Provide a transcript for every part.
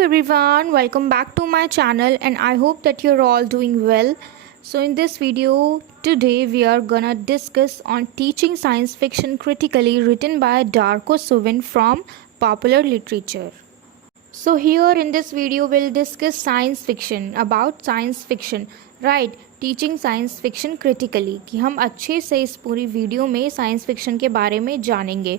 everyone, welcome back to my channel and I hope that you're all doing well. So in this video today we are gonna discuss on teaching science fiction critically written by Darko Suvin from Popular Literature. So here in this video we'll discuss science fiction, about science fiction, right? Teaching science fiction critically, कि हम अच्छे से इस पूरी video में science fiction के बारे में जानेंगे.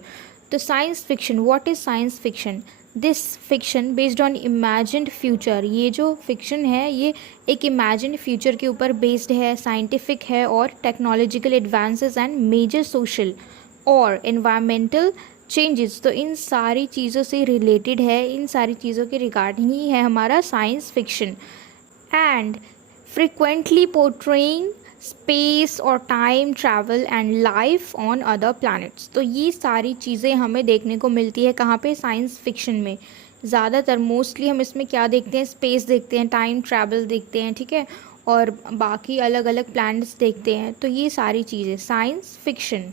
तो science fiction, what is science fiction? This fiction based on imagined future. ये जो फिक्शन है ये एक इमेजिन्ड फ्यूचर के ऊपर बेस्ड है, साइंटिफिक है और technological advances and major social और एनवायरमेंटल चेंजेस. तो इन सारी चीज़ों से रिलेटेड है, इन सारी चीज़ों के रिगार्डिंग ही है हमारा science fiction. And frequently portraying space or time travel and life on other planets. तो ये सारी चीज़ें हमें देखने को मिलती है कहाँ पे? साइंस फिक्शन में. ज़्यादातर मोस्टली हम इसमें क्या देखते हैं? स्पेस देखते हैं, टाइम ट्रैवल देखते हैं, ठीक है, और बाकी अलग अलग प्लैनेट्स देखते हैं. तो ये सारी चीज़ें साइंस फिक्शन.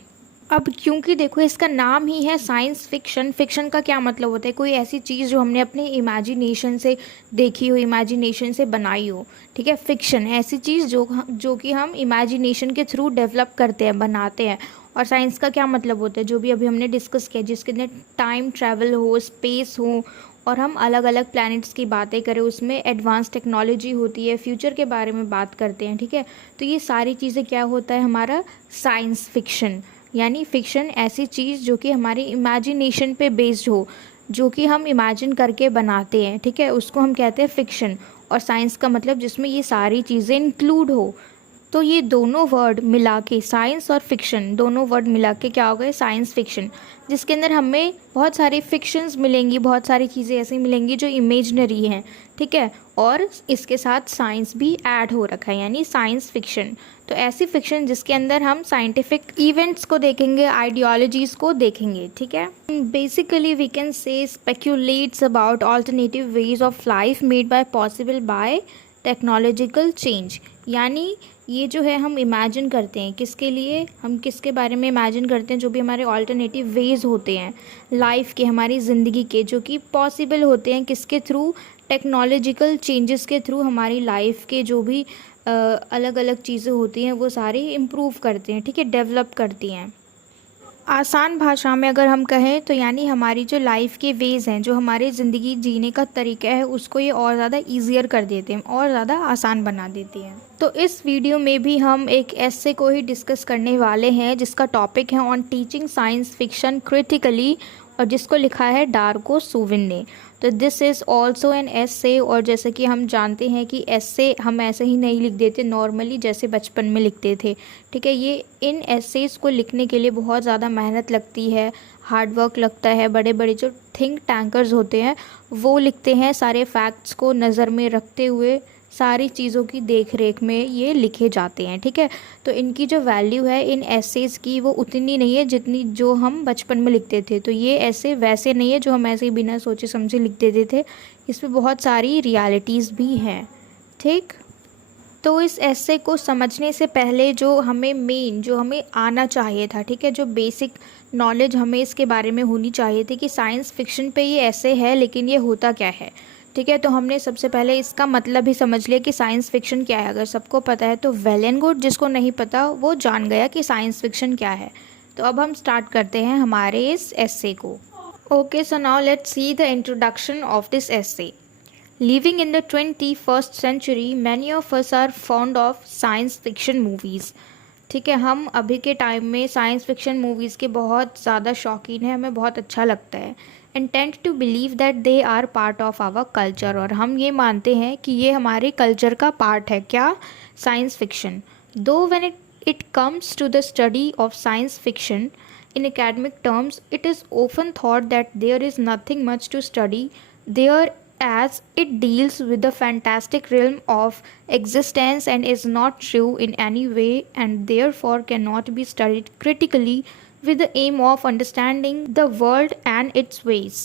अब क्योंकि देखो इसका नाम ही है साइंस फिक्शन. फिक्शन का क्या मतलब होता है? कोई ऐसी चीज़ जो हमने अपने इमेजिनेशन से देखी हो, इमेजिनेशन से बनाई हो, ठीक है. फिक्शन ऐसी चीज़ जो कि हम इमेजिनेशन के थ्रू डेवलप करते हैं, बनाते हैं. और साइंस का क्या मतलब होता है? जो भी अभी हमने डिस्कस किया, जिसके अंदर टाइम ट्रैवल हो, स्पेस हो और हम अलग अलग प्लैनेट्स की बातें करें, उसमें एडवांस टेक्नोलॉजी होती है, फ्यूचर के बारे में बात करते हैं, ठीक है. तो ये सारी चीज़ें क्या होता है? हमारा साइंस फिक्शन. यानी फ़िक्शन ऐसी चीज़ जो कि हमारी इमेजिनेशन पे बेस्ड हो, जो कि हम इमेजिन करके बनाते हैं, ठीक है, उसको हम कहते हैं फ़िक्शन. और साइंस का मतलब जिसमें ये सारी चीज़ें इंक्लूड हो. तो ये दोनों वर्ड मिला के, साइंस और फिक्शन दोनों वर्ड मिला के क्या हो गए? Science fiction. जिसके अंदर हमें बहुत सारी फिक्शंस मिलेंगी, बहुत सारी चीज़ें ऐसी मिलेंगी जो इमेजनरी हैं, ठीक है, और इसके साथ साइंस भी ऐड हो रखा है, यानी साइंस फिक्शन. तो ऐसी फिक्शन जिसके अंदर हम साइंटिफिक इवेंट्स को देखेंगे, आइडियोलॉजीज़ को देखेंगे, ठीक है. Basically we can say speculates about alternative ways of life made by possible by technological change. यानी ये जो है हम इमेजिन करते हैं, किसके लिए? हम किसके बारे में इमेजिन करते हैं? जो भी हमारे ऑल्टरनेटिव वेज होते हैं लाइफ के, हमारी ज़िंदगी के, जो कि पॉसिबल होते हैं किसके थ्रू? टेक्नोलॉजिकल चेंजेस के थ्रू. हमारी लाइफ के जो भी अलग अलग चीज़ें होती हैं वो सारी इम्प्रूव करते हैं, ठीक है, डेवलप करती हैं. आसान भाषा में अगर हम कहें तो यानी हमारी जो लाइफ के वेज़ हैं, जो हमारे ज़िंदगी जीने का तरीका है, उसको ये और ज़्यादा ईजियर कर देते हैं, और ज़्यादा आसान बना देती हैं. तो इस वीडियो में भी हम एक एस्से को ही डिस्कस करने वाले हैं जिसका टॉपिक है on teaching science fiction critically, और जिसको लिखा है डार्को सुविन ने. तो दिस इज़ ऑल्सो एन एस्से. और जैसे कि हम जानते हैं कि एस्से हम ऐसे ही नहीं लिख देते नॉर्मली, जैसे बचपन में लिखते थे, ठीक है. ये इन एस्सेस को लिखने के लिए बहुत ज़्यादा मेहनत लगती है, हार्ड वर्क लगता है. बड़े बड़े जो थिंक टैंकर्स होते हैं वो लिखते हैं, सारे फैक्ट्स को नज़र में रखते हुए, सारी चीज़ों की देख रेख में ये लिखे जाते हैं, ठीक है. तो इनकी जो वैल्यू है इन एसेस की वो उतनी नहीं है जितनी जो हम बचपन में लिखते थे. तो ये ऐसे वैसे नहीं है जो हम ऐसे ही बिना सोचे समझे लिख देते थे. इसमें बहुत सारी रियलिटीज़ भी हैं, ठीक. तो इस एस्से को समझने से पहले जो हमें आना चाहिए था, ठीक है, जो बेसिक नॉलेज हमें इसके बारे में होनी चाहिए थी कि साइंस फिक्शन पे ये एस्से है, लेकिन ये होता क्या है, ठीक है. तो हमने सबसे पहले इसका मतलब ही समझ लिया कि साइंस फिक्शन क्या है. अगर सबको पता है तो वेल एंड गुड, जिसको नहीं पता वो जान गया कि साइंस फिक्शन क्या है. तो अब हम स्टार्ट करते हैं हमारे इस एस्से को. Okay, so now let's see the introduction of this essay. Living in the 21st century, many of us are fond of science fiction movies. ठीक है, हम अभी के टाइम में साइंस फिक्शन मूवीज़ के बहुत ज़्यादा शौकीन हैं, हमें बहुत अच्छा लगता है. And tend to believe that they are part of our culture. और हम ये मानते हैं कि ये हमारे कल्चर का पार्ट है. क्या? Science fiction. Though when it comes to the study of science fiction in academic terms, it is often thought that there is nothing much to study there, as it deals with the fantastic realm of existence and is not true in any way, and therefore cannot be studied critically with the aim of understanding the world and its ways.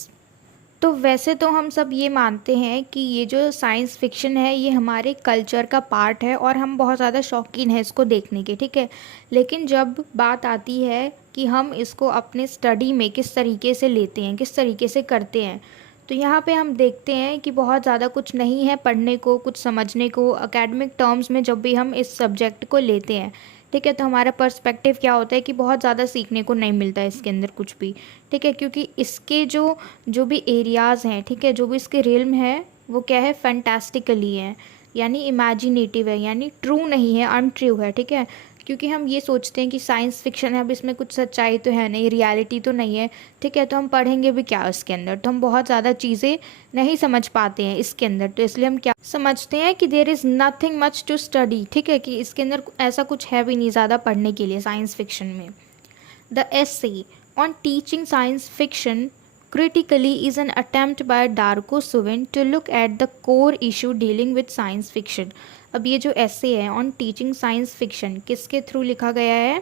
तो वैसे तो हम सब ये मानते हैं कि ये जो साइंस फिक्शन है ये हमारे कल्चर का पार्ट है और हम बहुत ज़्यादा शौकीन हैं इसको देखने के, ठीक है. लेकिन जब बात आती है कि हम इसको अपने स्टडी में किस तरीके से लेते हैं, किस तरीके से करते हैं, तो तो यहाँ पे हम देखते हैं कि बहुत ज़्यादा कुछ नहीं है पढ़ने को, कुछ समझने को एकेडमिक टर्म्स में जब भी हम इस सब्जेक्ट को लेते हैं। ठीक है, तो हमारा पर्सपेक्टिव क्या होता है कि बहुत ज़्यादा सीखने को नहीं मिलता है इसके अंदर कुछ भी। ठीक है, क्योंकि इसके जो भी एरियाज़ हैं, ठीक है, जो भी इसके रिल्म है वो क्या है, फैंटास्टिकली है, यानी इमेजिनेटिव है, यानी ट्रू नहीं है, अनट्रू है। ठीक है, क्योंकि हम ये सोचते हैं कि साइंस फिक्शन है, अब इसमें कुछ सच्चाई तो है नहीं, रियलिटी तो नहीं है। ठीक है, तो हम पढ़ेंगे भी क्या उसके अंदर, तो हम बहुत ज़्यादा चीज़ें नहीं समझ पाते हैं इसके अंदर। तो इसलिए हम क्या समझते हैं कि there is nothing much to study. ठीक है, कि इसके अंदर ऐसा कुछ है भी नहीं ज़्यादा पढ़ने के लिए साइंस फिक्शन में। The essay on teaching science fiction critically is an attempt by Darko Suvin to look at the core issue dealing with science fiction। अब ये जो ऐसे है ऑन टीचिंग साइंस फिक्शन किसके थ्रू लिखा गया है,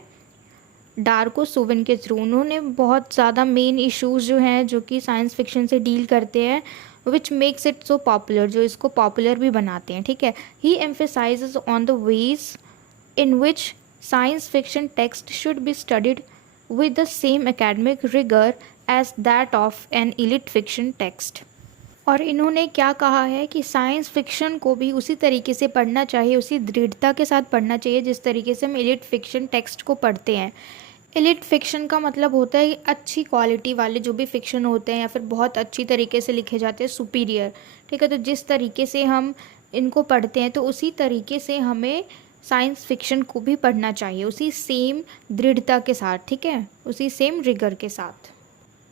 डार्को सुविन के थ्रू। उन्होंने बहुत ज़्यादा मेन इश्यूज जो हैं जो कि साइंस फिक्शन से डील करते हैं, which makes it so popular, जो इसको पॉपुलर भी बनाते हैं। ठीक है, he emphasizes on the ways in which science fiction text should be studied with the same academic rigor as that of an elite fiction text। और इन्होंने क्या कहा है कि साइंस फिक्शन को भी उसी तरीके से पढ़ना चाहिए, उसी दृढ़ता के साथ पढ़ना चाहिए जिस तरीके से हम एलिट फिक्शन टेक्स्ट को पढ़ते हैं। एलिट फिक्शन का मतलब होता है अच्छी क्वालिटी वाले जो भी फिक्शन होते हैं या फिर बहुत अच्छी तरीके से लिखे जाते हैं, सुपीरियर। ठीक है, तो जिस तरीके से हम इनको पढ़ते हैं तो उसी तरीके से हमें साइंस फिक्शन को भी पढ़ना चाहिए, उसी सेम दृढ़ता के साथ। ठीक है, उसी सेम रिगर के साथ।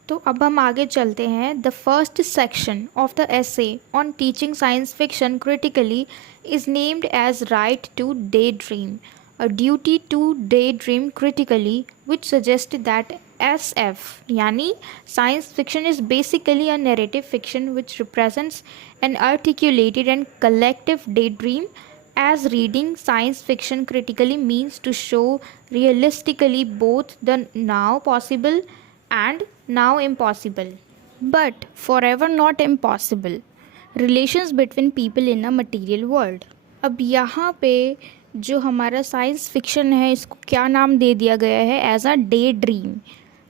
तो अब हम आगे चलते हैं। The first section of the essay on teaching science fiction critically is named as right to daydream, a duty to daydream critically which suggest that SF यानी science fiction is basically a narrative fiction which represents an articulated and collective daydream, as reading science fiction critically means to show realistically both the now possible and now impossible, but forever not impossible, relations between people in a material world। अब यहाँ पे जो हमारा science fiction है इसको क्या नाम दे दिया गया है, एज अ डे ड्रीम।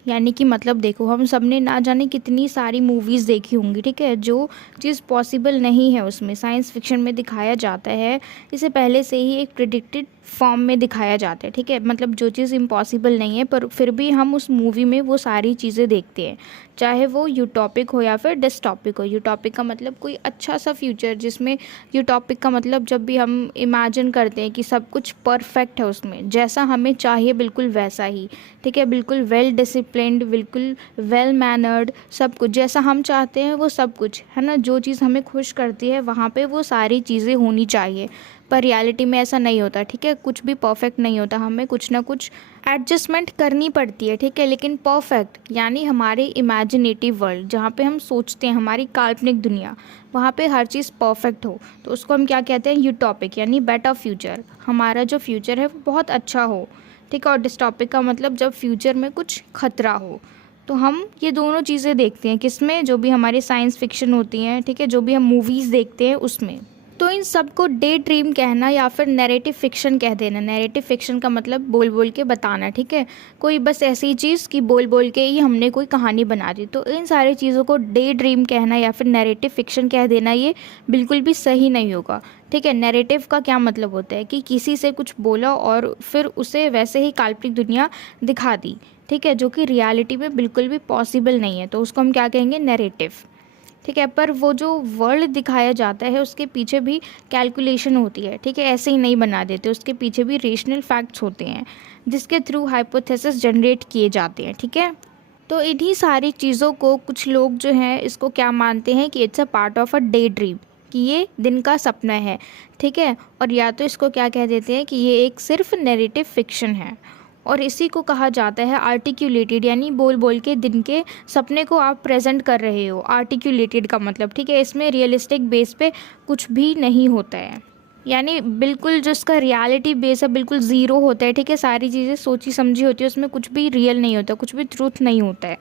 यानी कि मतलब देखो, हम सब ने ना जाने कितनी सारी मूवीज़ देखी होंगी। ठीक है, जो चीज़ पॉसिबल नहीं है उसमें साइंस फिक्शन में दिखाया जाता है, इसे पहले से ही एक प्रिडिक्टेड फॉर्म में दिखाया जाता है। ठीक है, मतलब जो चीज़ इम्पॉसिबल नहीं है पर फिर भी हम उस मूवी में वो सारी चीज़ें देखते हैं, चाहे वो यूटॉपिक हो या फिर डिस्टॉपिक हो। यूटॉपिक का मतलब कोई अच्छा सा फ्यूचर, जिसमें यूटॉपिक का मतलब जब भी हम इमेजिन करते हैं कि सब कुछ परफेक्ट है उसमें, जैसा हमें चाहिए बिल्कुल वैसा ही। ठीक है, बिल्कुल वेल डिसिप्लिन्ड, बिल्कुल वेल मैनर्ड, सब कुछ जैसा हम चाहते हैं वो सब कुछ है ना। जो चीज़ हमें खुश करती है वहाँ पे वो सारी चीज़ें होनी चाहिए, पर रियलिटी में ऐसा नहीं होता। ठीक है, कुछ भी परफेक्ट नहीं होता, हमें कुछ ना कुछ एडजस्टमेंट करनी पड़ती है। ठीक है, लेकिन परफेक्ट यानी हमारे इमेजिनेटिव वर्ल्ड, जहाँ पे हम सोचते हैं, हमारी काल्पनिक दुनिया, वहाँ पे हर चीज़ परफेक्ट हो, तो उसको हम क्या कहते हैं, यूटॉपिक, यानी बेटर फ्यूचर। हमारा जो फ्यूचर है वो बहुत अच्छा हो। ठीक है, और डिस्टॉपिक का मतलब जब फ्यूचर में कुछ खतरा हो। तो हम ये दोनों चीज़ें देखते हैं किसमें, जो भी हमारी साइंस फिक्शन होती हैं। ठीक है, जो भी हम मूवीज़ देखते हैं उसमें। तो इन सबको डे ड्रीम कहना या फिर नैरेटिव फिक्शन कह देना। नैरेटिव फिक्शन का मतलब बोल बोल के बताना। ठीक है, कोई बस ऐसी चीज़ कि बोल बोल के ही हमने कोई कहानी बना दी, तो इन सारी चीज़ों को डे ड्रीम कहना या फिर नैरेटिव फिक्शन कह देना ये बिल्कुल भी सही नहीं होगा। ठीक है, नैरेटिव का क्या मतलब होता है कि किसी से कुछ बोला और फिर उसे वैसे ही काल्पनिक दुनिया दिखा दी। ठीक है, जो कि रियलिटी में बिल्कुल भी पॉसिबल नहीं है, तो उसको हम क्या कहेंगे, नैरेटिव। ठीक है, पर वो जो वर्ल्ड दिखाया जाता है उसके पीछे भी कैलकुलेशन होती है। ठीक है, ऐसे ही नहीं बना देते, उसके पीछे भी रेशनल फैक्ट्स होते हैं जिसके थ्रू हाइपोथेसिस जनरेट किए जाते हैं। ठीक है, तो इन्हीं सारी चीज़ों को कुछ लोग जो हैं इसको क्या मानते हैं कि it's a part of a day dream, कि ये दिन का सपना है। ठीक है, और या तो इसको क्या कह देते हैं कि ये एक सिर्फ नैरेटिव फिक्शन है, और इसी को कहा जाता है आर्टिकुलेटेड, यानी बोल बोल के दिन के सपने को आप प्रेजेंट कर रहे हो। आर्टिकुलेटेड का मतलब, ठीक है, इसमें रियलिस्टिक बेस पे कुछ भी नहीं होता है, यानी बिल्कुल जिसका रियलिटी बेस है बिल्कुल ज़ीरो होता है। ठीक है, सारी चीज़ें सोची समझी होती है, उसमें कुछ भी रियल नहीं होता, कुछ भी ट्रूथ नहीं होता है।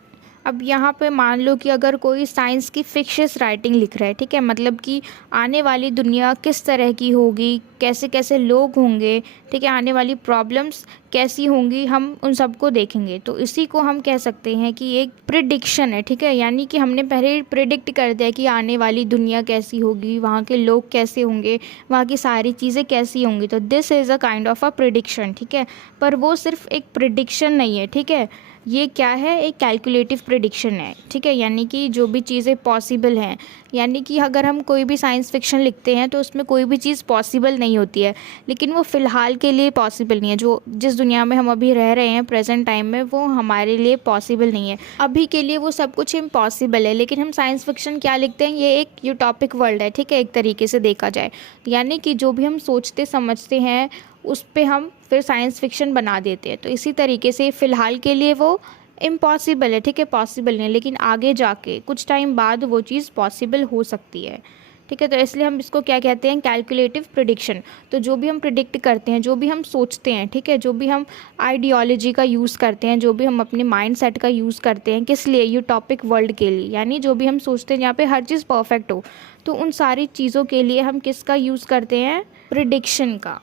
अब यहाँ पे मान लो कि अगर कोई साइंस की फिक्शियस राइटिंग लिख रहा है, ठीक है, मतलब कि आने वाली दुनिया किस तरह की होगी, कैसे कैसे लोग होंगे, ठीक है, आने वाली प्रॉब्लम्स कैसी होंगी, हम उन सबको देखेंगे। तो इसी को हम कह सकते हैं कि एक प्रिडिक्शन है, ठीक है, यानी कि हमने पहले प्रिडिक्ट कर दिया कि आने वाली दुनिया कैसी होगी, वहाँ के लोग कैसे होंगे, वहाँ की सारी चीज़ें कैसी होंगी। तो this is a kind of a prediction, ठीक है। पर वो सिर्फ एक प्रिडिक्शन नहीं है, ठीक है, ये क्या है, एक कैलकुलेटिव प्रिडिक्शन है, ठीक है, यानी कि जो भी चीज़ें पॉसिबल हैं, यानी कि अगर हम कोई भी साइंस फिक्शन लिखते हैं तो उसमें कोई भी चीज़ पॉसिबल नहीं होती है, लेकिन वो फ़िलहाल के लिए पॉसिबल नहीं है। जो जिस दुनिया में हम अभी रह रहे हैं प्रेजेंट टाइम में, वो हमारे लिए पॉसिबल नहीं है, अभी के लिए वो सब कुछ इम्पॉसिबल है। लेकिन हम साइंस फिक्शन क्या लिखते हैं, ये एक यूटॉपिक वर्ल्ड है, ठीक है, एक तरीके से देखा जाए, यानी कि जो भी हम सोचते समझते हैं उस पे हम फिर साइंस फिक्शन बना देते हैं। तो इसी तरीके से फ़िलहाल के लिए वो इम्पॉसिबल है, ठीक है, पॉसिबल नहीं है, लेकिन आगे जाके कुछ टाइम बाद वो चीज़ पॉसिबल हो सकती है, ठीक है। तो इसलिए हम इसको क्या कहते हैं, कैलकुलेटिव प्रिडिक्शन। तो जो भी हम प्रिडिक्ट करते हैं, जो भी हम सोचते हैं, ठीक है, जो भी हम आइडियोलॉजी का यूज़ करते हैं, जो भी हम अपने माइंड सेट का यूज़ करते हैं, किस लिए, यूटॉपिक वर्ल्ड के लिए, यानी जो भी हम सोचते हैं जहाँ पे हर चीज़ परफेक्ट हो, तो उन सारी चीज़ों के लिए हम किसका यूज़ करते हैं, प्रिडिक्शन का।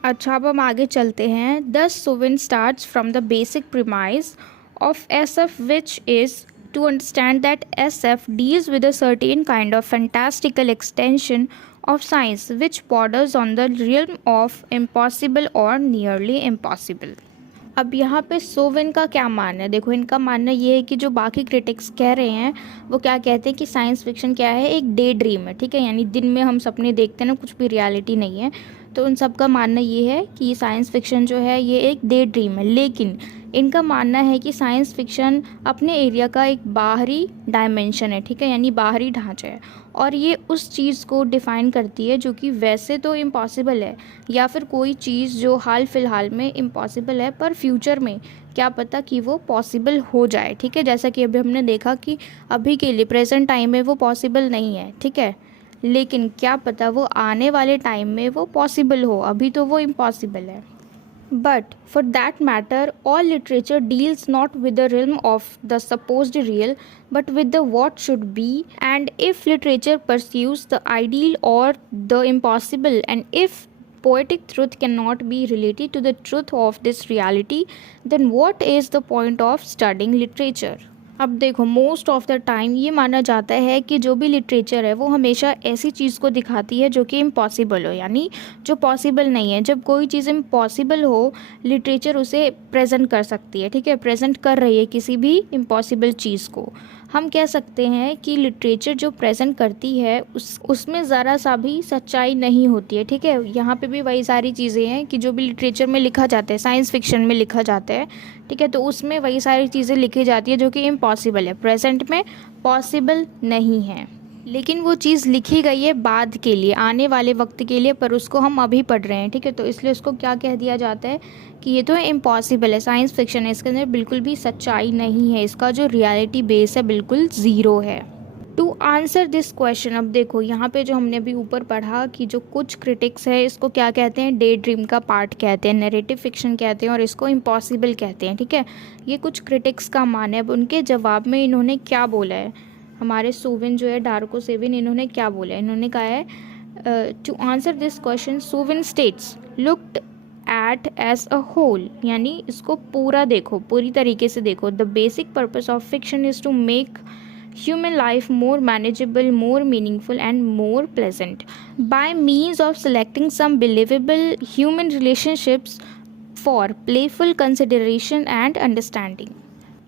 अच्छा, अब हम आगे चलते हैं। The Sovin starts from the basic premise of SF, which is to understand that SF deals with a certain kind of fantastical extension of science which borders on the realm of impossible or nearly impossible. अब यहाँ पे सोविन का क्या मानना है, देखो इनका मानना ये है कि जो बाकी क्रिटिक्स कह रहे हैं वो क्या कहते हैं कि साइंस फिक्शन क्या है, एक डे ड्रीम है, ठीक है, यानी दिन में हम सपने देखते हैं ना, कुछ भी रियलिटी नहीं है। तो उन सब का मानना ये है कि साइंस फिक्शन जो है ये एक डे ड्रीम है। लेकिन इनका मानना है कि साइंस फिक्शन अपने एरिया का एक बाहरी डायमेंशन है, ठीक है, यानी बाहरी ढांचा है, और ये उस चीज़ को डिफ़ाइन करती है जो कि वैसे तो इम्पॉसिबल है, या फिर कोई चीज़ जो हाल फिलहाल में इम्पॉसिबल है पर फ्यूचर में क्या पता कि वो पॉसिबल हो जाए, ठीक है। जैसा कि अभी हमने देखा कि अभी के लिए प्रेजेंट टाइम में वो पॉसिबल नहीं है, ठीक है, लेकिन क्या पता वो आने वाले टाइम में वो पॉसिबल हो, अभी तो वो इम्पॉसिबल है। But for that matter, all literature deals not with the realm of the supposed real, but with the what should be. And if literature pursues the ideal or the impossible, and if poetic truth cannot be related to the truth of this reality, then what is the point of studying literature? अब देखो, most of the time ये माना जाता है कि जो भी literature है वो हमेशा ऐसी चीज़ को दिखाती है जो कि इम्पॉसिबल हो, यानी जो पॉसिबल नहीं है। जब कोई चीज़ इम्पॉसिबल हो, लिटरेचर उसे प्रेजेंट कर सकती है, ठीक है, प्रेजेंट कर रही है किसी भी इम्पॉसिबल चीज़ को। हम कह सकते हैं कि लिटरेचर जो प्रेजेंट करती है उसमें ज़रा सा भी सच्चाई नहीं होती है, ठीक है। यहाँ पे भी वही सारी चीज़ें हैं कि जो भी लिटरेचर में लिखा जाता है, साइंस फिक्शन में लिखा जाता है, ठीक है, तो उसमें वही सारी चीज़ें लिखी जाती है जो कि इम्पॉसिबल है, प्रेजेंट में पॉसिबल नहीं है। लेकिन वो चीज़ लिखी गई है बाद के लिए, आने वाले वक्त के लिए, पर उसको हम अभी पढ़ रहे हैं, ठीक है, तो इसलिए उसको क्या कह दिया जाता है कि ये तो इम्पॉसिबल है, साइंस फिक्शन है, इसके अंदर बिल्कुल भी सच्चाई नहीं है, इसका जो रियलिटी बेस है बिल्कुल ज़ीरो है। टू आंसर दिस क्वेश्चन, अब देखो यहाँ पे जो हमने अभी ऊपर पढ़ा कि जो कुछ क्रिटिक्स है इसको क्या कहते हैं, डे ड्रीम का पार्ट कहते हैं, नैरेटिव फिक्शन कहते हैं, और इसको इम्पॉसिबल कहते हैं, ठीक है, ये कुछ क्रिटिक्स का मान है। अब उनके जवाब में इन्होंने क्या बोला है, हमारे सोविन जो है, डार्को सेविन, इन्होंने क्या बोला है, इन्होंने कहा है to answer this question Suvin states looked at as a whole, यानी इसको पूरा देखो, पूरी तरीके से देखो। The basic purpose of fiction is to make human life more manageable, more meaningful and more pleasant by means of selecting some believable human relationships for playful consideration and understanding.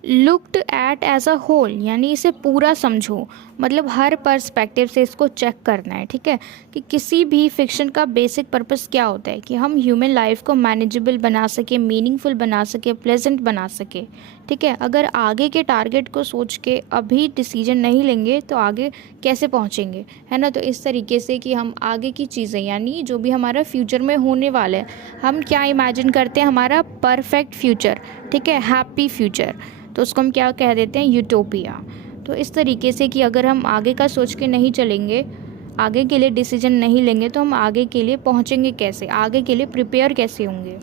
Looked at as a whole, यानी इसे पूरा समझो, मतलब हर perspective से इसको check करना है, ठीक है, कि किसी भी फिक्शन का बेसिक पर्पस क्या होता है कि हम ह्यूमन लाइफ को मैनेजेबल बना सके, मीनिंगफुल बना सके, प्लेजेंट बना सके, ठीक है। अगर आगे के टारगेट को सोच के अभी डिसीजन नहीं लेंगे तो आगे कैसे पहुंचेंगे, है ना। तो इस तरीके से कि हम आगे की चीज़ें, यानी जो भी हमारा फ्यूचर में होने वाला है, हम क्या इमेजिन करते हैं, हमारा परफेक्ट फ्यूचर, ठीक है, हैप्पी फ्यूचर, तो उसको हम क्या कह देते हैं, यूटोपिया। तो इस तरीके से कि अगर हम आगे का सोच के नहीं चलेंगे, आगे के लिए डिसीजन नहीं लेंगे, तो हम आगे के लिए पहुंचेंगे कैसे, आगे के लिए प्रिपेयर कैसे होंगे।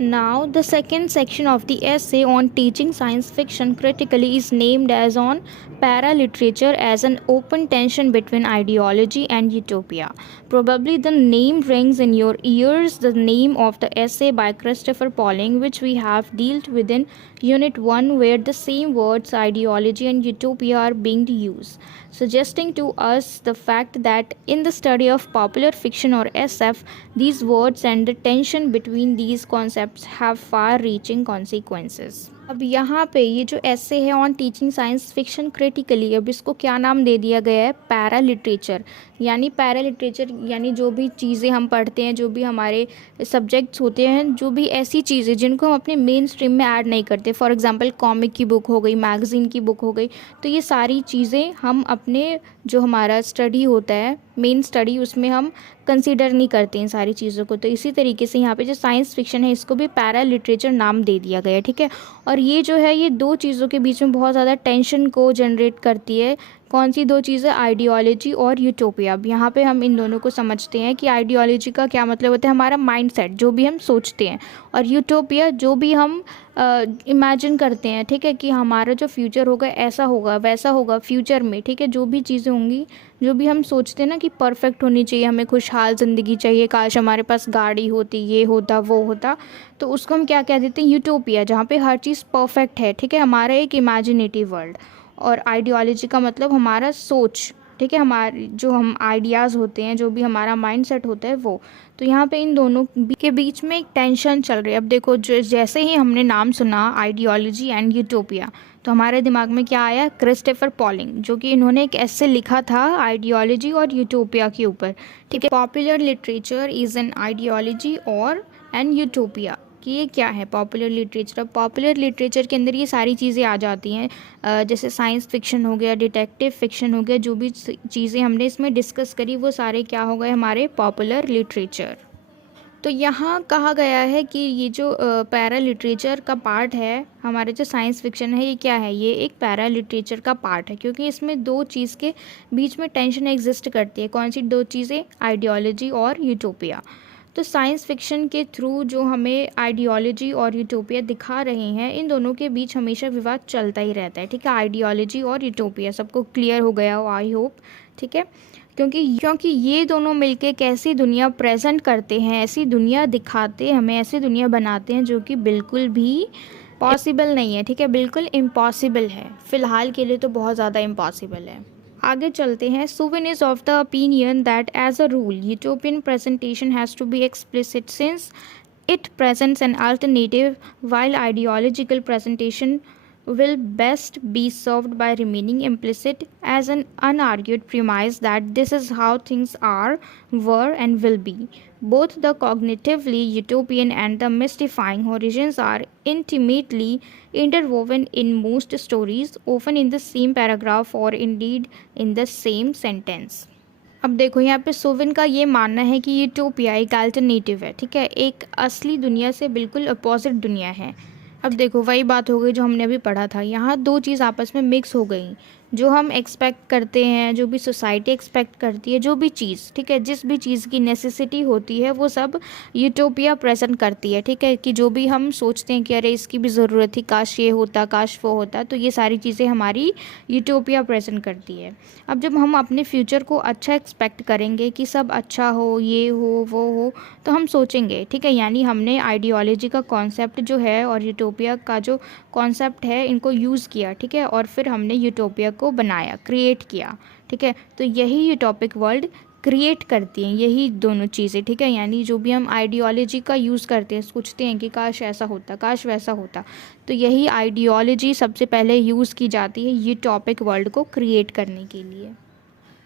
Now, the second section of the essay on teaching science fiction critically is named as on para-literature as an open tension between ideology and utopia. Probably the name rings in your ears, the name of the essay by Christopher Pauling, which we have dealt with in Unit 1, where the same words ideology and utopia are being used, suggesting to us the fact that in the study of popular fiction or SF, these words and the tension between these concepts have far-reaching consequences. अब यहाँ पे ये जो ऐसे है on teaching science fiction critically, अब इसको क्या नाम दे दिया गया है, पैरा लिटरेचर। पैरा लिटरेचर यानी जो भी चीज़ें हम पढ़ते हैं, जो भी हमारे सब्जेक्ट्स होते हैं, जो भी ऐसी चीज़ें जिनको हम अपने मेन स्ट्रीम में ऐड नहीं करते, फॉर एग्जांपल कॉमिक की बुक हो गई, मैगज़ीन की बुक हो गई, तो ये सारी चीज़ें हम अपने जो हमारा स्टडी होता है मेन स्टडी, उसमें हम कंसीडर नहीं करते इन सारी चीज़ों को। तो इसी तरीके से यहाँ पे जो साइंस फिक्शन है इसको भी पैरा लिटरेचर नाम दे दिया गया है, ठीक है। और ये जो है ये दो चीज़ों के बीच में बहुत ज़्यादा टेंशन को जनरेट करती है। कौन सी दो चीज़ें, आइडियोलॉजी और यूटोपिया। अब यहाँ पे हम इन दोनों को समझते हैं कि आइडियोलॉजी का क्या मतलब होता है, हमारा माइंडसेट, जो भी हम सोचते हैं, और यूटोपिया जो भी हम इमेजिन करते हैं, ठीक है, कि हमारा जो फ्यूचर होगा ऐसा होगा वैसा होगा फ्यूचर में, ठीक है। जो भी चीज़ें होंगी, जो भी हम सोचते हैं ना कि परफेक्ट होनी चाहिए, हमें खुशहाल ज़िंदगी चाहिए, काश हमारे पास गाड़ी होती, ये होता वो होता, तो उसको हम क्या कह देते हैं, यूटोपिया, जहाँ पे हर चीज़ परफेक्ट है, ठीक है, हमारा एक इमेजिनेटिव वर्ल्ड। और आइडियोलॉजी का मतलब हमारा सोच, ठीक है, हमारे जो हम आइडियाज़ होते हैं, जो भी हमारा माइंडसेट होता है वो। तो यहाँ पे इन दोनों के बीच में एक टेंशन चल रही है। अब देखो, जो जैसे ही हमने नाम सुना आइडियोलॉजी एंड यूटोपिया, तो हमारे दिमाग में क्या आया, क्रिस्टोफर पॉलिंग, जो कि इन्होंने एक ऐसे लिखा था आइडियोलॉजी और यूटोपिया के ऊपर, ठीक है। Popular literature is an ideology और एन यूटोपिया, कि ये क्या है पॉपुलर लिटरेचर। अब पॉपुलर लिटरेचर के अंदर ये सारी चीज़ें आ जाती हैं, जैसे साइंस फिक्शन हो गया, डिटेक्टिव फिक्शन हो गया, जो भी चीज़ें हमने इसमें डिस्कस करी वो सारे क्या हो गए, हमारे पॉपुलर लिटरेचर। तो यहाँ कहा गया है कि ये जो पैरा लिटरेचर का पार्ट है, हमारे जो साइंस फिक्शन है, ये क्या है, ये एक पैरा लिटरेचर का पार्ट है, क्योंकि इसमें दो चीज़ के बीच में टेंशन एग्जिस्ट करती है। कौन सी दो चीज़ें, आइडियोलॉजी और यूटोपिया। तो साइंस फिक्शन के थ्रू जो हमें आइडियोलॉजी और यूटोपिया दिखा रहे हैं, इन दोनों के बीच हमेशा विवाद चलता ही रहता है, ठीक है। आइडियोलॉजी और यूटोपिया, सबको क्लियर हो गया हो आई होप, ठीक है। क्योंकि ये दोनों मिलके एक ऐसी दुनिया प्रेजेंट करते हैं, ऐसी दुनिया दिखाते हैं हमें, ऐसी दुनिया बनाते हैं जो कि बिल्कुल भी पॉसिबल नहीं है, ठीक है, बिल्कुल इम्पॉसिबल है, फ़िलहाल के लिए तो बहुत ज़्यादा इम्पॉसिबल है। आगे चलते हैं। Suvin is of the opinion that as a rule utopian presentation has to be explicit since it presents an alternative, while ideological presentation will best be served by remaining implicit as an unargued premise that this is how things are, were, and will be. Both the cognitively utopian and the mystifying origins are intimately interwoven in most stories, often in the same paragraph or indeed in the same sentence. अब देखो, यहाँ पे सोविन का ये मानना है कि utopia एक अल्टरनेटिव है, ठीक है, एक असली दुनिया से बिल्कुल अपोजिट दुनिया है। अब देखो, वही बात हो गई जो हमने अभी पढ़ा था, यहाँ दो चीज़ आपस में मिक्स हो गई। जो हम एक्सपेक्ट करते हैं, जो भी सोसाइटी एक्सपेक्ट करती है, जो भी चीज़, ठीक है, जिस भी चीज़ की नेसेसिटी होती है, वो सब यूटोपिया प्रेजेंट करती है, ठीक है। कि जो भी हम सोचते हैं कि अरे इसकी भी ज़रूरत थी, काश ये होता, काश वो होता, तो ये सारी चीज़ें हमारी यूटोपिया प्रेजेंट करती है। अब जब हम अपने फ्यूचर को अच्छा एक्सपेक्ट करेंगे कि सब अच्छा हो, ये हो वो हो, तो हम सोचेंगे, ठीक है, यानी हमने आइडियोलॉजी का कॉन्सेप्ट जो है और यूटोपिया का जो कॉन्सेप्ट है, इनको यूज़ किया, ठीक है, और फिर हमने यूटोपिया को बनाया, क्रिएट किया, ठीक है। तो यही यूटोपिक वर्ल्ड क्रिएट करती हैं, यही दोनों चीज़ें, ठीक है। यानी जो भी हम आइडियोलॉजी का यूज़ करते हैं, सोचते हैं कि काश ऐसा होता, काश वैसा होता, तो यही आइडियोलॉजी सबसे पहले यूज़ की जाती है यूटोपिक वर्ल्ड को क्रिएट करने के लिए।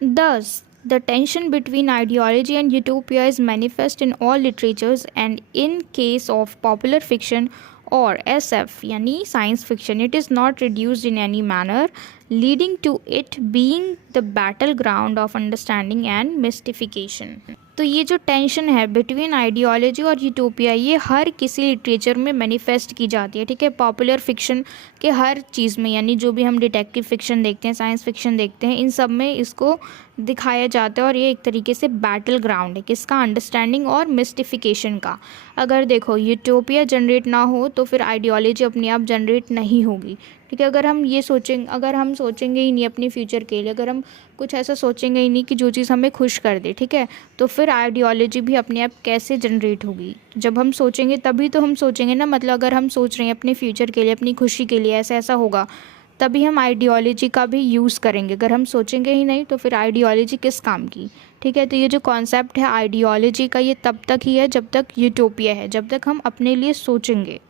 Thus, the tension between ideology and utopia is manifest in all literatures, and in case of popular fiction or SF यानी science fiction, it is not reduced in any manner, leading to it being the battleground of understanding and mystification. तो ये जो tension है between ideology और utopia, ये हर किसी literature में manifest की जाती है, ठीक है। पॉपुलर फिक्शन के हर चीज़ में, यानी जो भी हम डिटेक्टिव फिक्शन देखते हैं, साइंस फिक्शन देखते हैं, इन सब में इसको दिखाया जाता है और ये एक तरीके से बैटल ग्राउंड है किसका, अंडरस्टैंडिंग और मिस्टिफिकेशन का। अगर देखो यूटोपिया जनरेट ना हो तो फिर आइडियोलॉजी अपने आप जनरेट नहीं होगी, ठीक है। अगर हम सोचेंगे ही नहीं अपने फ्यूचर के लिए, अगर हम कुछ ऐसा सोचेंगे ही नहीं कि जो चीज़ हमें खुश कर दे, ठीक है, तो फिर आइडियोलॉजी भी अपने आप कैसे जनरेट होगी। जब हम सोचेंगे तभी तो हम सोचेंगे ना, मतलब अगर हम सोच रहे हैं अपने फ्यूचर के लिए, अपनी खुशी के लिए ऐसा ऐसा होगा, तभी हम आइडियोलॉजी का भी यूज़ करेंगे। अगर हम सोचेंगे ही नहीं तो फिर आइडियोलॉजी किस काम की, ठीक है। तो ये जो कॉन्सेप्ट है आइडियोलॉजी का, ये तब तक ही है जब तक यूटोपिया है, जब तक हम अपने लिए सोचेंगे।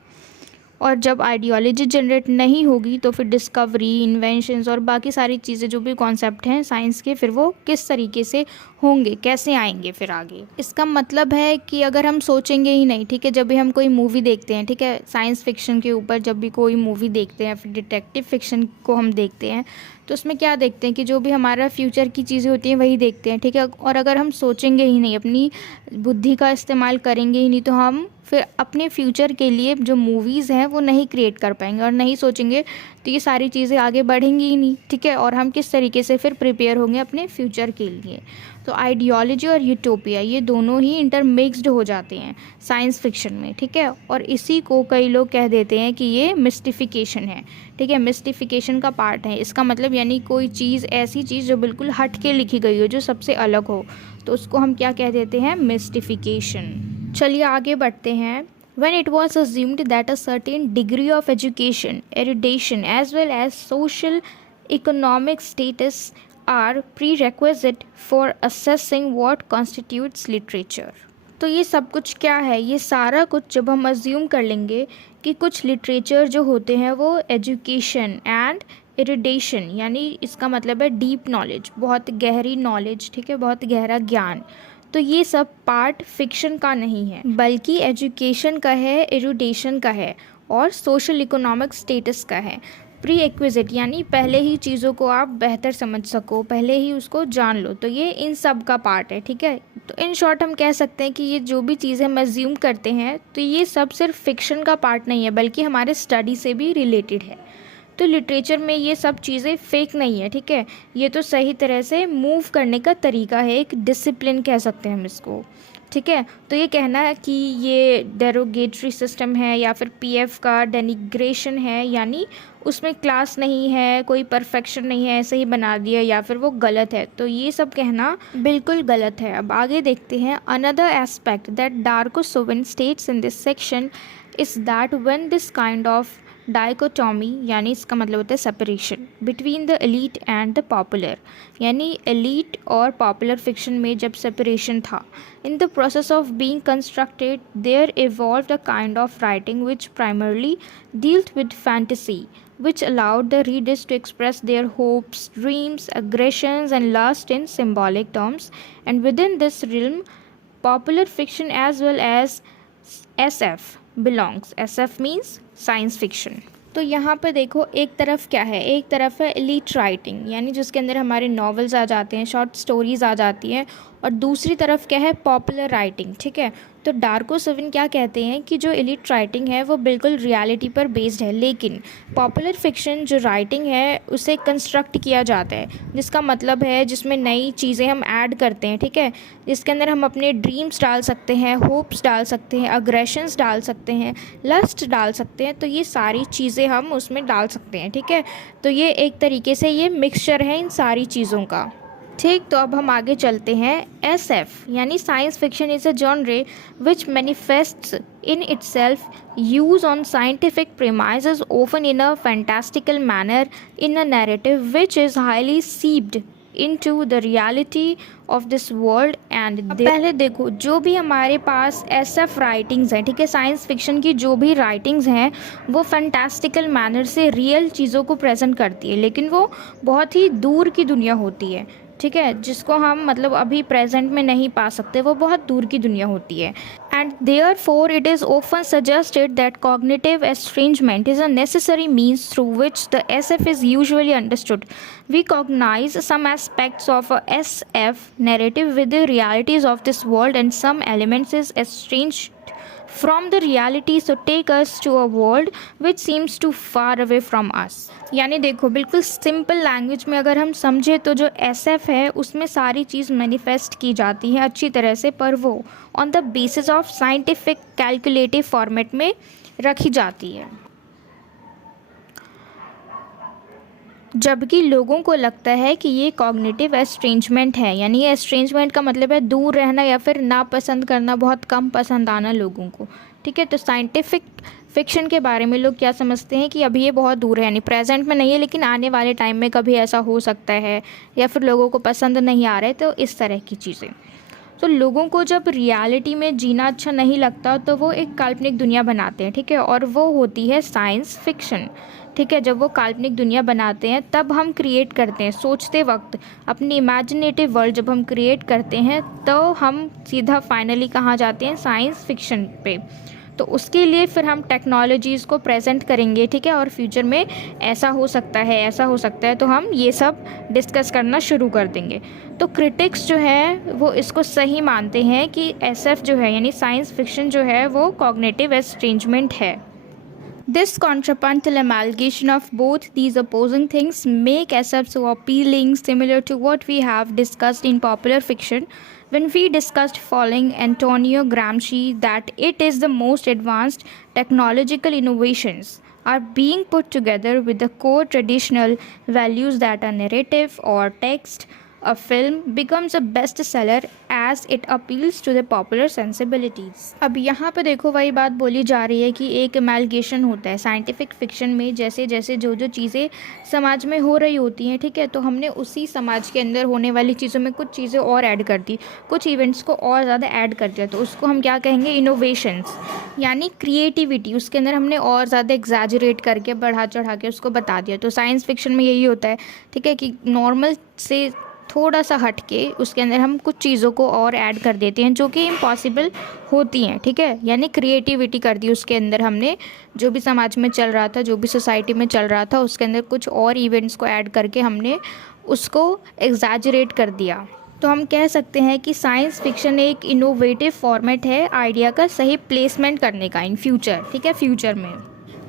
और जब आइडियोलॉजी जनरेट नहीं होगी तो फिर डिस्कवरी, इन्वेंशंस और बाकी सारी चीज़ें जो भी कॉन्सेप्ट हैं साइंस के, फिर वो किस तरीके से होंगे, कैसे आएंगे फिर आगे। इसका मतलब है कि अगर हम सोचेंगे ही नहीं, ठीक है, जब भी हम कोई मूवी देखते हैं, ठीक है, साइंस फिक्शन के ऊपर जब भी कोई मूवी देखते हैं, फिर डिटेक्टिव फिक्शन को हम देखते हैं, तो उसमें क्या देखते हैं कि जो भी हमारा फ्यूचर की चीज़ें होती हैं वही देखते हैं, ठीक है। और अगर हम सोचेंगे ही नहीं, अपनी बुद्धि का इस्तेमाल करेंगे ही नहीं, तो हम फिर अपने फ्यूचर के लिए जो मूवीज़ हैं वो नहीं क्रिएट कर पाएंगे, और नहीं सोचेंगे तो ये सारी चीज़ें आगे बढ़ेंगी ही नहीं, ठीक है। और हम किस तरीके से फिर प्रिपेयर होंगे अपने फ्यूचर के लिए। तो आइडियोलॉजी और यूटोपिया ये दोनों ही इंटरमिक्स्ड हो जाते हैं साइंस फिक्शन में, ठीक है। और इसी को कई लोग कह देते हैं कि ये मिस्टिफिकेशन है, ठीक है, मिस्टिफिकेशन का पार्ट है। इसका मतलब यानी कोई चीज़, ऐसी चीज़ जो बिल्कुल हट के लिखी गई हो, जो सबसे अलग हो, तो उसको हम क्या कह देते हैं, मिस्टिफिकेशन। चलिए आगे बढ़ते हैं। When it was assumed that a certain degree of education, erudition, as well as social economic status are prerequisite for assessing what constitutes literature. तो ये सब कुछ क्या है, ये सारा कुछ जब हम अज्यूम कर लेंगे कि कुछ लिटरेचर जो होते हैं वो एजुकेशन एंड इरिडेशन, यानी इसका मतलब है डीप नॉलेज, बहुत गहरी नॉलेज, ठीक है, बहुत गहरा ज्ञान, तो ये सब पार्ट फिक्शन का नहीं है, बल्कि एजुकेशन का है, इरुडेशन का है और सोशल इकोनॉमिक स्टेटस का है। प्री एक्विजिट यानी पहले ही चीज़ों को आप बेहतर समझ सको, पहले ही उसको जान लो, तो ये इन सब का पार्ट है, ठीक है। तो इन शॉर्ट हम कह सकते हैं कि ये जो भी चीज़ें हम अज्यूम करते हैं, तो ये सब सिर्फ फिक्शन का पार्ट नहीं है, बल्कि हमारे स्टडी से भी रिलेटेड है। तो लिटरेचर में ये सब चीज़ें फेक नहीं है, ठीक है, ये तो सही तरह से मूव करने का तरीका है, एक डिसिप्लिन कह सकते हैं हम इसको, ठीक है। तो ये कहना है कि ये डेरोगेटरी सिस्टम है या फिर पीएफ का डेनिग्रेशन है, यानी उसमें क्लास नहीं है, कोई परफेक्शन नहीं है, ऐसे ही बना दिया, या फिर वो गलत है, तो ये सब कहना बिल्कुल गलत है। अब आगे देखते हैं। Another aspect that Darko Suvin states in this section is that when this kind of dichotomy, यानी इसका मतलब होता है separation between the elite and the popular, यानी एलीट और पॉपुलर फिक्शन में जब सेपरेशन था, in the process of being constructed there evolved a kind of writing which primarily dealt with fantasy which allowed the readers to express their hopes, dreams, aggressions and lust in symbolic terms, and within this realm popular fiction as well as SF belongs. SF means science fiction. तो यहाँ पे देखो, एक तरफ क्या है, एक तरफ है एलीट राइटिंग, यानी जिसके अंदर हमारे नॉवेल्स आ जाते हैं, शॉर्ट स्टोरीज़ आ जाती हैं, और दूसरी तरफ क्या है, पॉपुलर राइटिंग, ठीक है। तो डार्कोसोविन क्या कहते हैं कि जो एलीट राइटिंग है वो बिल्कुल रियलिटी पर बेस्ड है, लेकिन पॉपुलर फिक्शन जो राइटिंग है उसे कंस्ट्रक्ट किया जाता है, जिसका मतलब है जिसमें नई चीज़ें हम ऐड करते हैं, ठीक है, जिसके अंदर हम अपने ड्रीम्स डाल सकते हैं, होप्स डाल सकते हैं, अग्रेशंस डाल सकते हैं, लस्ट डाल सकते हैं, तो ये सारी चीज़ें हम उसमें डाल सकते हैं, ठीक है। तो ये एक तरीके से ये मिक्सचर है इन सारी चीज़ों का, ठीक। तो अब हम आगे चलते हैं। SF यानी science fiction is a genre which manifests in itself use on scientific premises often in a fantastical manner in a narrative which is highly seeped into the reality of this world and पहले देखो, जो भी हमारे पास SF writings हैं, ठीक है, science fiction की जो भी राइटिंग्स हैं वो फैंटास्टिकल मैनर से रियल चीज़ों को प्रेजेंट करती है, लेकिन वो बहुत ही दूर की दुनिया होती है, ठीक है, जिसको हम मतलब अभी प्रेजेंट में नहीं पा सकते, वो बहुत दूर की दुनिया होती है। And therefore it is often suggested that cognitive estrangement is a necessary means through which the SF is usually understood. We cognize some aspects of a SF narrative with the realities of this world and some elements is estranged from the reality, so take us to a world which seems too far away from us। यानी देखो, बिल्कुल simple language में अगर हम समझे तो जो SF है उसमें सारी चीज़ मैनिफेस्ट की जाती है अच्छी तरह से, पर वो on the basis of scientific calculative format में रखी जाती है। जबकि लोगों को लगता है कि ये कॉग्निटिव एस्ट्रेंजमेंट है, यानी ये एस्ट्रेंजमेंट का मतलब है दूर रहना या फिर नापसंद करना, बहुत कम पसंद आना लोगों को। ठीक है, तो साइंटिफिक फिक्शन के बारे में लोग क्या समझते हैं कि अभी ये बहुत दूर है, यानी प्रेजेंट में नहीं है लेकिन आने वाले टाइम में कभी ऐसा हो सकता है, या फिर लोगों को पसंद नहीं आ रहा है, तो इस तरह की चीज़ें। तो लोगों को जब रियलिटी में जीना अच्छा नहीं लगता तो वो एक काल्पनिक दुनिया बनाते हैं। ठीक है, और वो होती है साइंस फिक्शन। ठीक है, जब वो काल्पनिक दुनिया बनाते हैं तब हम क्रिएट करते हैं, सोचते वक्त अपनी इमेजिनेटिव वर्ल्ड जब हम क्रिएट करते हैं तो हम सीधा फाइनली कहाँ जाते हैं, साइंस फिक्शन पे। तो उसके लिए फिर हम टेक्नोलॉजीज़ को प्रेजेंट करेंगे। ठीक है, और फ्यूचर में ऐसा हो सकता है, ऐसा हो सकता है, तो हम ये सब डिस्कस करना शुरू कर देंगे। तो क्रिटिक्स जो है वो इसको सही मानते हैं कि SF जो है यानी साइंस फिक्शन जो है वो कॉग्निटिव एस्ट्रेंजमेंट है। This contrapuntal amalgamation of both these opposing things make SF so appealing, similar to what we have discussed in popular fiction when we discussed following Antonio Gramsci that it is the most advanced technological innovations are being put together with the core traditional values that a narrative or text, a film becomes a bestseller as it appeals to the popular sensibilities। अब यहाँ पे देखो वही बात बोली जा रही है कि एक एमैलगेशन होता है साइंटिफिक फिक्शन में, जैसे जैसे जो जो चीज़ें समाज में हो रही होती हैं। ठीक है, तो हमने उसी समाज के अंदर होने वाली चीज़ों में कुछ चीज़ें और ऐड कर दी, कुछ इवेंट्स को और ज़्यादा ऐड कर दिया, तो उसको हम क्या कहेंगे, इनोवेशंस, यानी क्रिएटिविटी उसके अंदर हमने और ज़्यादा एग्जैजरेट करके बढ़ा चढ़ा के उसको बता दिया। तो साइंस फिक्शन में यही होता है। ठीक है, कि नॉर्मल से थोड़ा सा हट के उसके अंदर हम कुछ चीज़ों को और ऐड कर देते हैं जो कि इम्पॉसिबल होती हैं। ठीक है, यानी क्रिएटिविटी कर दी उसके अंदर हमने, जो भी समाज में चल रहा था, जो भी सोसाइटी में चल रहा था, उसके अंदर कुछ और इवेंट्स को ऐड करके हमने उसको एग्जैजरेट कर दिया। तो हम कह सकते हैं कि साइंस फिक्शन एक इनोवेटिव फॉर्मेट है आइडिया का सही प्लेसमेंट करने का इन फ्यूचर। ठीक है, फ्यूचर में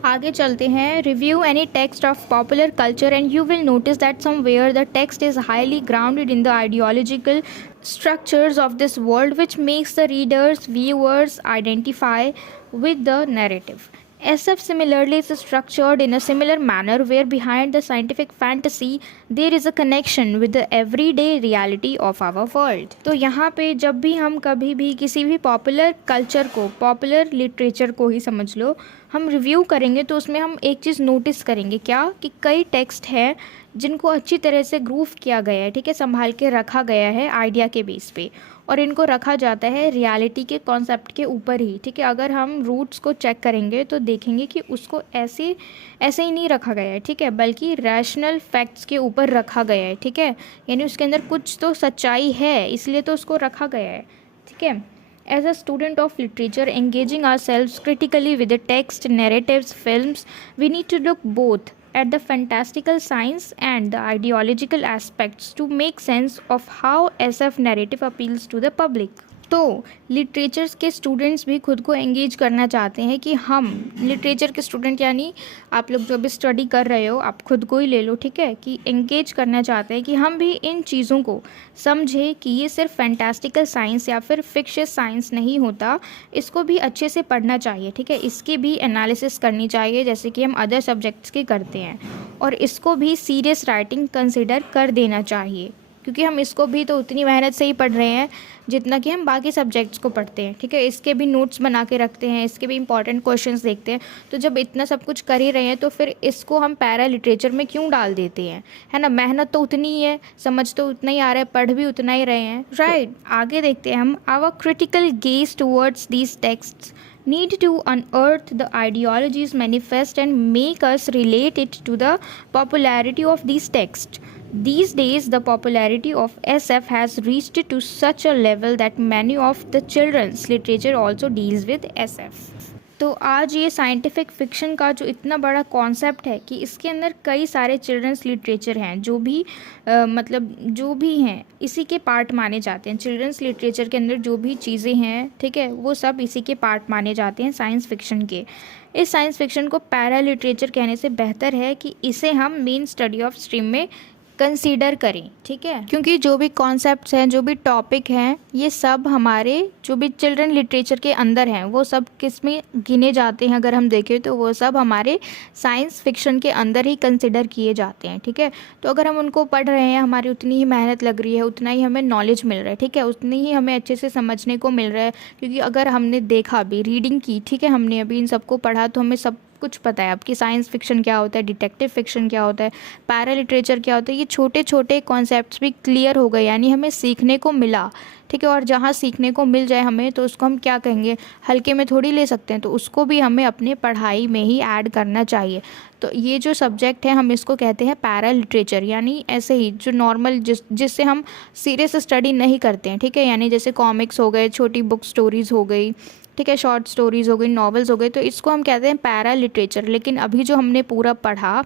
आगे चलते हैं। Review any text of popular culture and you will notice that somewhere the text is highly grounded in the ideological structures of this world, which makes the readers, viewers identify with the narrative. SF similarly is structured in a similar manner where behind the scientific fantasy there is a connection with the everyday reality of our world। तो यहाँ पे जब भी हम कभी भी किसी भी पॉपुलर कल्चर को, पॉपुलर लिटरेचर को ही समझ लो, हम रिव्यू करेंगे तो उसमें हम एक चीज़ नोटिस करेंगे, क्या कि कई टेक्स्ट हैं जिनको अच्छी तरह से ग्रूव किया गया है। ठीक है, संभाल के रखा गया है आइडिया के बेस पे, और इनको रखा जाता है रियलिटी के कॉन्सेप्ट के ऊपर ही। ठीक है, अगर हम रूट्स को चेक करेंगे तो देखेंगे कि उसको ऐसे ही नहीं रखा गया है। ठीक है, बल्कि रैशनल फैक्ट्स के ऊपर रखा गया है। ठीक है, यानी उसके अंदर कुछ तो सच्चाई है, इसलिए तो उसको रखा गया है। ठीक है, as a student of literature engaging ourselves critically with the text, narratives, films, we need to look both at the fantastical science and the ideological aspects to make sense of how SF narrative appeals to the public। तो literature के students भी खुद को engage करना चाहते हैं कि हम लिटरेचर के स्टूडेंट, यानी आप लोग जो भी स्टडी कर रहे हो आप खुद को ही ले लो। ठीक है, कि एंगेज करना चाहते हैं कि हम भी इन चीज़ों को समझें कि ये सिर्फ फैंटास्टिकल साइंस या फिर फिक्शियस साइंस नहीं होता, इसको भी अच्छे से पढ़ना चाहिए। ठीक है, इसकी भी एनालिसिस करनी चाहिए जैसे कि हम अदर सब्जेक्ट्स के करते हैं, और इसको भी सीरियस राइटिंग कंसिडर कर देना चाहिए, क्योंकि हम इसको भी तो उतनी मेहनत से ही पढ़ रहे हैं जितना कि हम बाकी सब्जेक्ट्स को पढ़ते हैं। ठीक है, इसके भी नोट्स बना के रखते हैं, इसके भी इंपॉर्टेंट क्वेश्चंस देखते हैं। तो जब इतना सब कुछ कर ही रहे हैं तो फिर इसको हम पैरा लिटरेचर में क्यों डाल देते हैं, है ना। मेहनत तो उतनी ही है, समझ तो उतना ही आ रहा है, पढ़ भी उतना ही रहे हैं, राइट। आगे देखते हैं हम। Our critical gaze towards these texts need to unearth the ideologies manifest and make us relate it to the popularity of these texts. These days, the popularity of SF has reached to such a level that many of the children's literature also deals with SF. तो आज ये scientific fiction का जो इतना बड़ा concept है कि इसके अंदर कई सारे चिल्ड्रंस लिटरेचर हैं जो भी मतलब जो भी हैं इसी के पार्ट माने जाते हैं। चिल्ड्रंस लिटरेचर के अंदर जो भी चीज़ें हैं, ठीक है, वो सब इसी के पार्ट माने जाते हैं साइंस फ़िक्शन के। इस साइंस फ़िक्शन को पैरा लिटरेचर कहने से बेहतर है कि इसे हम मेन स्टडी ऑफ स्ट्रीम में कंसीडर करें, ठीक है, क्योंकि जो भी कॉन्सेप्ट्स हैं, जो भी टॉपिक हैं, ये सब हमारे जो भी चिल्ड्रन लिटरेचर के अंदर हैं वो सब किस में गिने जाते हैं। अगर हम देखें तो वो सब हमारे साइंस फिक्शन के अंदर ही कंसिडर किए जाते हैं, ठीक है। तो अगर हम उनको पढ़ रहे हैं, हमारी उतनी ही मेहनत लग रही है, उतना ही हमें नॉलेज मिल रहा है, ठीक है, उतनी ही हमें अच्छे से समझने को मिल रहा है। क्योंकि अगर हमने देखा भी, रीडिंग की, ठीक है, हमने अभी इन सबको पढ़ा तो हमें सब कुछ पता है अब कि साइंस फिक्शन क्या होता है, डिटेक्टिव फिक्शन क्या होता है, पैरा लिटरेचर क्या होता है। ये छोटे छोटे कॉन्सेप्ट्स भी क्लियर हो गए, यानी हमें सीखने को मिला, ठीक है। और जहाँ सीखने को मिल जाए हमें तो उसको हम क्या कहेंगे, हल्के में थोड़ी ले सकते हैं, तो उसको भी हमें अपने पढ़ाई में ही ऐड करना चाहिए। तो ये जो सब्जेक्ट है हम इसको कहते हैं पैरा लिटरेचर, यानी ऐसे ही जो नॉर्मल जिससे हम सीरियस स्टडी नहीं करते हैं, ठीक है, यानी जैसे कॉमिक्स हो गए, छोटी बुक स्टोरीज़ हो गई, ठीक है, शॉर्ट स्टोरीज़ हो गई, नॉवेल्स हो गए, तो इसको हम कहते हैं पैरा लिटरेचर। लेकिन अभी जो हमने पूरा पढ़ा,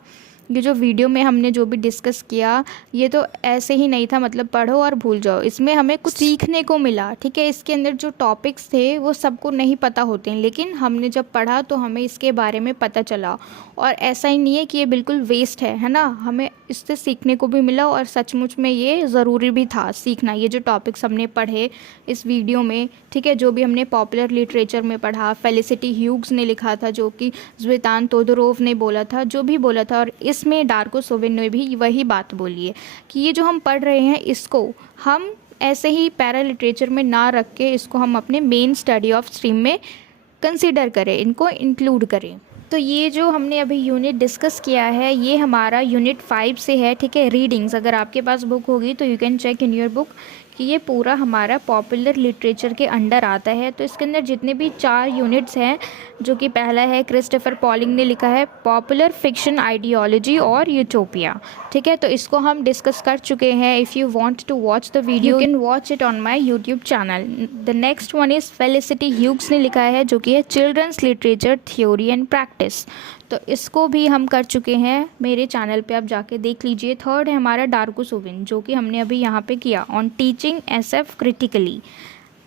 ये जो वीडियो में हमने जो भी डिस्कस किया, ये तो ऐसे ही नहीं था, मतलब पढ़ो और भूल जाओ। इसमें हमें कुछ सीखने को मिला, ठीक है। इसके अंदर जो टॉपिक्स थे वो सबको नहीं पता होते हैं, लेकिन हमने जब पढ़ा तो हमें इसके बारे में पता चला। और ऐसा ही नहीं है कि ये बिल्कुल वेस्ट है ना, हमें इससे सीखने को भी मिला और सचमुच में ये ज़रूरी भी था सीखना। ये जो टॉपिक्स हमने पढ़े इस वीडियो में, ठीक है, जो भी हमने पॉपुलर लिटरेचर में पढ़ा, फेलिसिटी ह्यूग्स ने लिखा था, जो कि ज़्वेतान तोदोरोव ने बोला था, जो भी बोला था, और इसमें डार्को सोविन ने भी वही बात बोली है कि ये जो हम पढ़ रहे हैं इसको हम ऐसे ही पैरा लिटरेचर में ना रख के इसको हम अपने मेन स्टडी ऑफ स्ट्रीम में कंसीडर करें, इनको इंक्लूड करें। तो ये जो हमने अभी यूनिट डिस्कस किया है ये हमारा यूनिट 5 से है, ठीक है। रीडिंग्स, अगर आपके पास बुक होगी तो you can check in your book कि ये पूरा हमारा पॉपुलर लिटरेचर के अंडर आता है। तो इसके अंदर जितने भी 4 यूनिट्स हैं, जो कि पहला है क्रिस्टोफर पॉलिंग ने लिखा है पॉपुलर फिक्शन आइडियोलॉजी और यूटोपिया, ठीक है। तो इसको हम डिस्कस कर चुके हैं। If you want to watch the video you can watch it on my YouTube channel. The next one is Felicity Hughes ने लिखा है, जो कि है children's literature theory and practice. तो इसको भी हम कर चुके हैं, मेरे चैनल पे आप जाके देख लीजिए। थर्ड है हमारा डार्को सोविन, जो कि हमने अभी यहाँ पे किया ऑन टीचिंग एसएफ क्रिटिकली,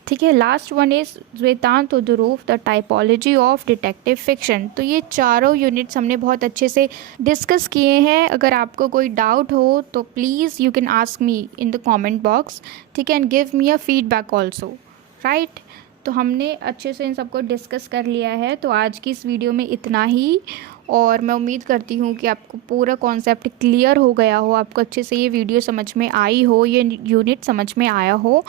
ठीक है। Last one is Tzvetan Todorov the typology of detective fiction. तो ये चारों यूनिट्स हमने बहुत अच्छे से डिस्कस किए हैं। अगर आपको कोई डाउट हो तो please you can ask me in the comment box, ठीक है, and give me a feedback also, right. तो हमने अच्छे से इन सबको डिस्कस कर लिया है। तो आज की इस वीडियो में इतना ही, और मैं उम्मीद करती हूँ कि आपको पूरा कॉन्सेप्ट क्लियर हो गया हो, आपको अच्छे से ये वीडियो समझ में आई हो, ये यूनिट समझ में आया हो।